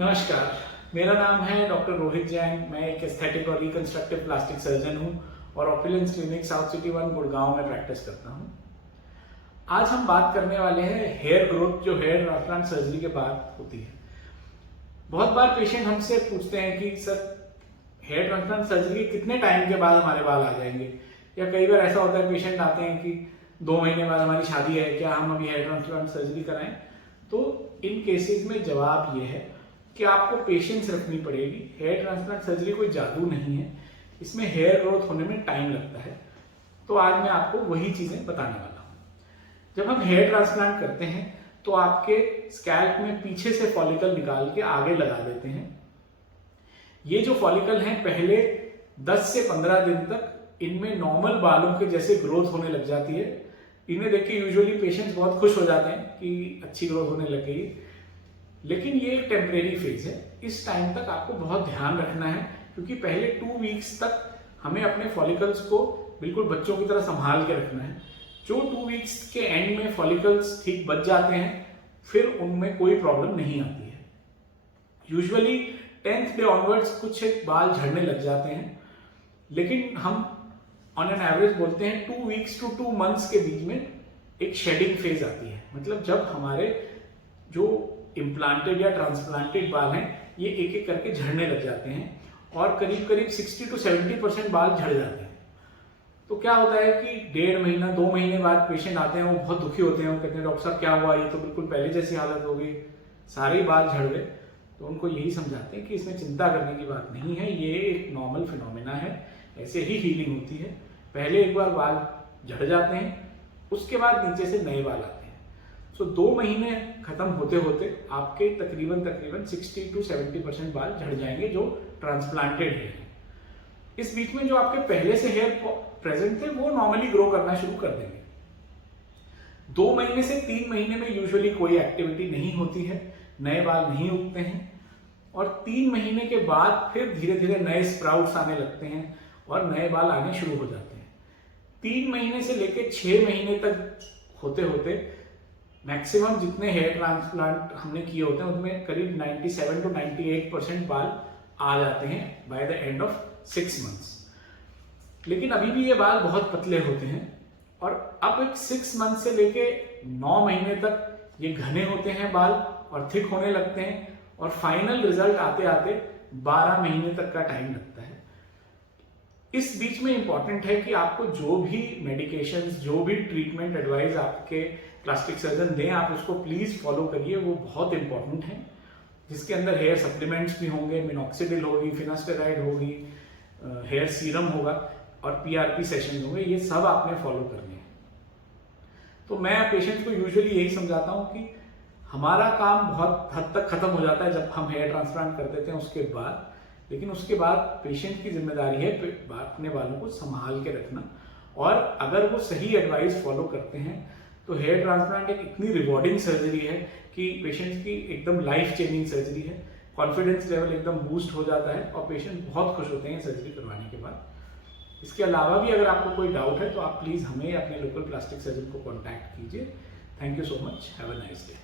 नमस्कार, मेरा नाम है डॉक्टर रोहित जैन। मैं एक एस्थेटिक और रिकंस्ट्रक्टिव प्लास्टिक सर्जन हूं और opulence clinic south city 1 Gurgaon में प्रैक्टिस करता हूं। आज हम बात करने वाले हैं हेयर ग्रोथ जो हेयर ट्रांसप्लांट सर्जरी के बाद होती है। बहुत बार पेशेंट हमसे पूछते हैं कि सर हेयर ट्रांसप्लांट सर्जरी के कितने टाइम के बाद हमारे बाल आ जाएंगे, या कई बार ऐसा होता है पेशेंट आते हैं कि 2 महीने बाद हमारी शादी है, क्या हम अभी हेयर ट्रांसप्लांट सर्जरी कराएं। तो इन केसेस में जवाब ये है कि आपको पेशेंस रखनी पड़ेगी। हेयर ट्रांसप्लांट सर्जरी कोई जादू नहीं है, इसमें हेयर ग्रोथ होने में टाइम लगता है। तो आज मैं आपको वही चीजें बताने वाला हूं। जब हम हेयर ट्रांसप्लांट करते हैं तो आपके स्कैल्प में पीछे से फॉलिकल निकाल के आगे लगा देते हैं। ये जो फॉलिकल हैं पहले 10 से 15 दिन तक इनमें नॉर्मल बालों के जैसे ग्रोथ होने लग जाती है। इन्हें देख के यूजुअली पेशेंट्स बहुत खुश हो जाते हैं कि अच्छी ग्रोथ होने लग गई, लेकिन ये एक टेम्परेरी फेज है। इस टाइम तक आपको बहुत ध्यान रखना है, क्योंकि पहले 2 वीक्स तक हमें अपने फॉलिकल्स को बिल्कुल बच्चों की तरह संभाल के रखना है। जो 2 वीक्स के एंड में फॉलिकल्स ठीक बच जाते हैं, फिर उनमें कोई प्रॉब्लम नहीं आती है। यूजुअली 10th डे ऑनवर्ड्स कुछ एक बाल झड़ने लग जाते हैं, लेकिन हम ऑन एन एवरेज बोलते हैं 2 वीक्स टू 2 मंथ्स के बीच में एक शेडिंग फेज आती है। मतलब जब हमारे जो इम्प्लांटेड या ट्रांसप्लांटेड बाल हैं ये एक एक करके झड़ने लग जाते हैं और करीब करीब 60 to 70% बाल झड़ जाते हैं। तो क्या होता है कि 1.5 महीना 2 महीने बाद पेशेंट आते हैं, वो बहुत दुखी होते हैं। वो कहते हैं डॉक्टर साहब क्या हुआ, ये तो बिल्कुल पहले जैसी हालत हो गई, सारे बाल झड़ गए। तो उनको यही समझाते हैं कि इसमें चिंता करने की बात नहीं है, ये एक नॉर्मल फिनोमिना है, ऐसे ही हीलिंग होती है। पहले एक बार बाल झड़ जाते हैं, उसके बाद नीचे से नए बाल आते हैं। तो 2 महीने खत्म होते होते आपके तकरीबन 60 to 70% बाल झड़ जाएंगे जो ट्रांसप्लांटेड है। इस बीच में जो आपके पहले से हेयर प्रेजेंट थे वो नॉर्मली ग्रो करना शुरू कर देंगे। 2 महीने से 3 महीने में यूजुअली कोई एक्टिविटी नहीं होती है, नए बाल नहीं उगते हैं, और 3 महीने के बाद फिर धीरे धीरे नए स्प्राउट्स आने लगते हैं और नए बाल आने शुरू हो जाते हैं। 3 महीने से लेकर 6 महीने तक होते होते मैक्सिमम जितने हेयर ट्रांसप्लांट हमने किए होते हैं उनमें करीब 97 to 98% बाल आ जाते हैं by the end of 6 months. लेकिन अभी भी ये बाल बहुत पतले होते हैं, और अब एक 6 मंथ से लेके 9 महीने तक ये घने होते हैं बाल और थिक होने लगते हैं, और फाइनल रिजल्ट आते आते 12 महीने तक का टाइम लगता है। इस बीच में इंपॉर्टेंट है कि आपको जो भी मेडिकेशंस, जो भी ट्रीटमेंट एडवाइस आपके प्लास्टिक सर्जन दें, आप उसको प्लीज फॉलो करिए, वो बहुत इंपॉर्टेंट है। जिसके अंदर हेयर सप्लीमेंट्स भी होंगे, मिनॉक्सिडिल होगी, फिनास्टेराइड होगी, हेयर सीरम होगा और पीआरपी सेशन होंगे, ये सब आपने फॉलो करने हैं। तो मैं पेशेंट को यूजुअली यही समझाता हूँ कि हमारा काम बहुत हद तक खत्म हो जाता है जब हम हेयर ट्रांसप्लांट कर देते हैं उसके बाद, लेकिन उसके बाद पेशेंट की जिम्मेदारी है अपने बालों को संभाल के रखना। और अगर वो सही एडवाइस फॉलो करते हैं तो हेयर ट्रांसप्लांट एक इतनी रिवॉर्डिंग सर्जरी है कि पेशेंट की एकदम लाइफ चेंजिंग सर्जरी है। कॉन्फिडेंस लेवल एकदम बूस्ट हो जाता है और पेशेंट बहुत खुश होते हैं सर्जरी करवाने के बाद। इसके अलावा भी अगर आपको कोई डाउट है तो आप प्लीज़ हमें अपने लोकल प्लास्टिक सर्जन को कॉन्टैक्ट कीजिए। Thank you so much, have a nice day.